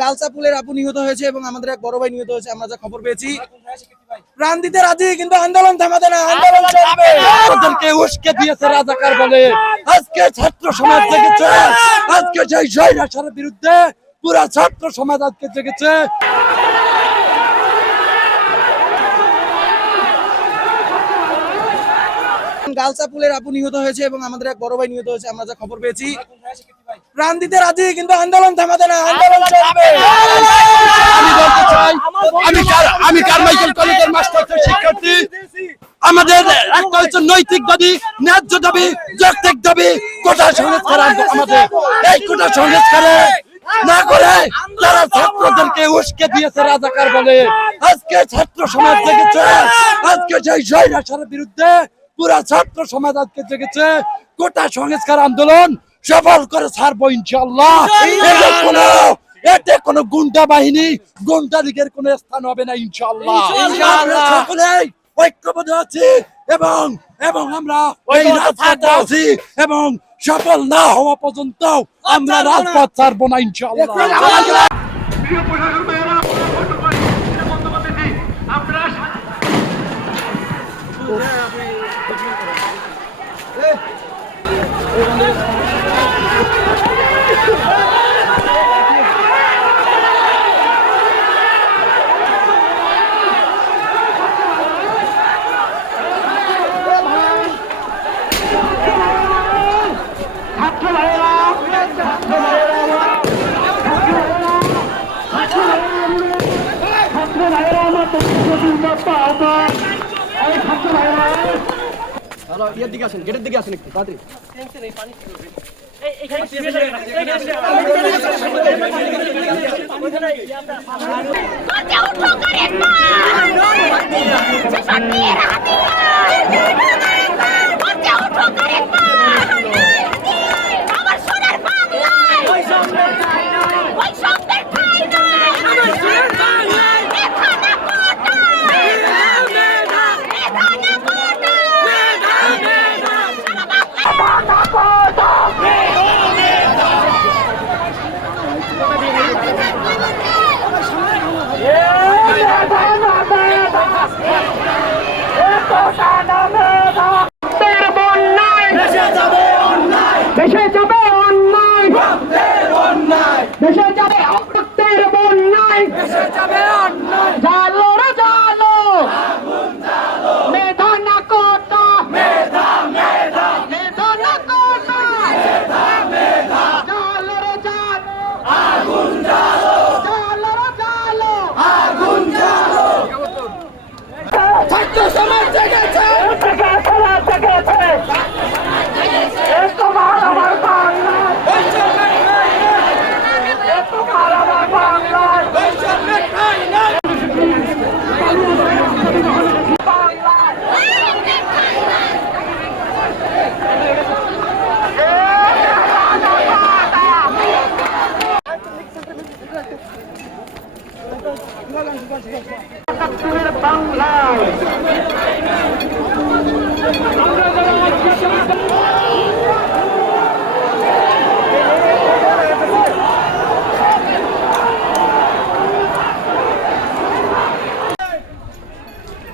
গালচাপুলের আপু নিহত হয়েছে এবং আমাদের এক বড় ভাই নিহত হয়েছে, আমরা যা খবর পেয়েছি। প্রাণ দিতে রাজি, কিন্তু আন্দোলন থামাতে না, আন্দোলন চলবে। ওদেরকে উস্কে দিয়েছে রাজাকার বলে। আজকে ছাত্র সমাজ জেগেছে, আজকে সেই স্বৈরাচারের বিরুদ্ধে পুরা ছাত্র সমাজ আজকে জেগেছে। গালচাপুলের আপু নিহত হয়েছে এবং আমাদের এক বড় ভাই নিহত হয়েছে, আমরা যা খবর পেয়েছি। প্রাণ দিতে রাজি, কিন্তু আন্দোলন থামাতে না, আন্দোলন চলবে। আমি বলতে চাই, আমি কারমাইকেল কলেজের মাস্টার্সের শিক্ষার্থী। আমাদের একটা হচ্ছে নৈতিক দাবি, ন্যায্য দাবি, যৌক্তিক দাবি, কোটা সংস্কার। আমাদের এই কোটা সংস্কারে না করে তারা ছাত্রদেরকে উস্কে দিয়েছে রাজাকার বলে। আজকে ছাত্র সমাজ জেগেছে, আজকে সেই স্বৈরাচারের বিরুদ্ধে পুরা ছাত্র সমাজ আজকে জেগেছে। কোটা সংস্কার আন্দোলন সফল করে ছাড়বো ইনশাআল্লাহ। এতে কোনো গুন্ডা বাহিনী, গুন্ডা লীগের কোনো স্থান হবে না ইনশাআল্লাহ। সকলেই ঐক্যবদ্ধ আছি এবং আমরা এই রাজপথে আছি এবং সফল না হওয়া পর্যন্ত আমরা রাজপথ ছাড়বো না ইনশাআল্লাহ। ইয়ের দিকে আসেন, গেটের দিকে আসেন একটু তাড়াতাড়ি। দেশে যাবে অন্যায়, দেশে যাবে অত্যের বন্যায়, জালো রে জালো, মেধা না কোটা, মেধা না কোটা, জালো রে জালো, আগুন জালো, জালো রে জালো, আগুন জালো। ছাত্র সমাজ জেগেছে, জেগেছে।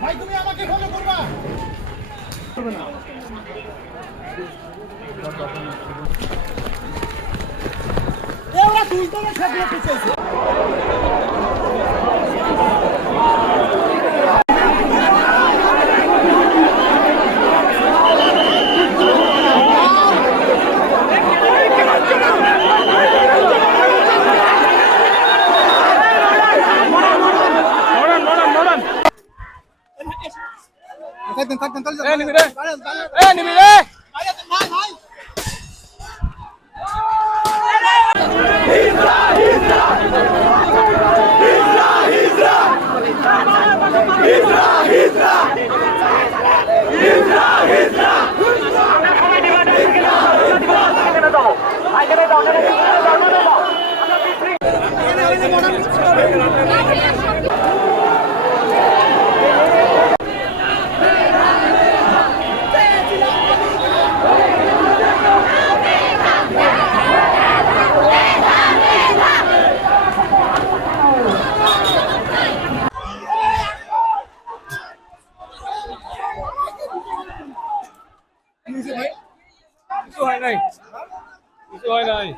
ভাই তুমি আমাকে ফলো করবা। ওরা দুই দলে থাকলে পিছিয়েছে। ভাই